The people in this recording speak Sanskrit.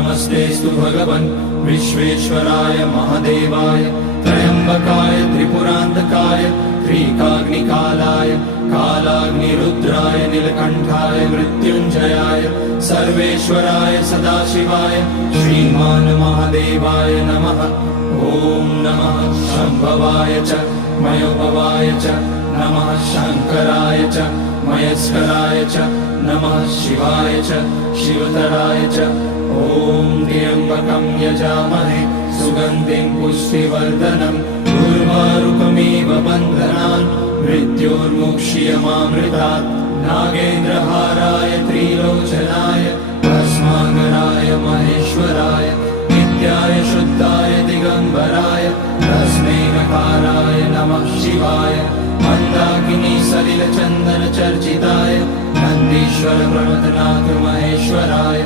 नमस्तेस्तु भगवन् विश्वेश्वराय महादेवाय त्र्यम्बकाय त्रिपुरान्तकाय त्रिकाग्निकालाय कालाग्निरुद्राय नीलकण्ठाय मृत्युञ्जयाय सर्वेश्वराय सदाशिवाय श्रीमान् महादेवाय नमः। ॐ नमः शम्भवाय च मयोभवाय च नमः शङ्कराय च मयस्कराय च नमः शिवाय च शिवतराय च। ॐ त्र्यम्बकं यजामहे सुगन्धिं पुष्टिवर्धनम् उर्वारुकमिव बन्धनान् मृत्योर्मुक्ष्यमामृतात्। नागेन्द्रहाराय त्रिलोचनाय भस्माङ्गराय महेश्वराय नित्याय शुद्धाय दिगम्बराय तस्मै नकाराय नमः शिवाय। मन्दाकिनी सलिलचन्दन चर्चिताय नन्दीश्वर प्रमथनाथ महेश्वराय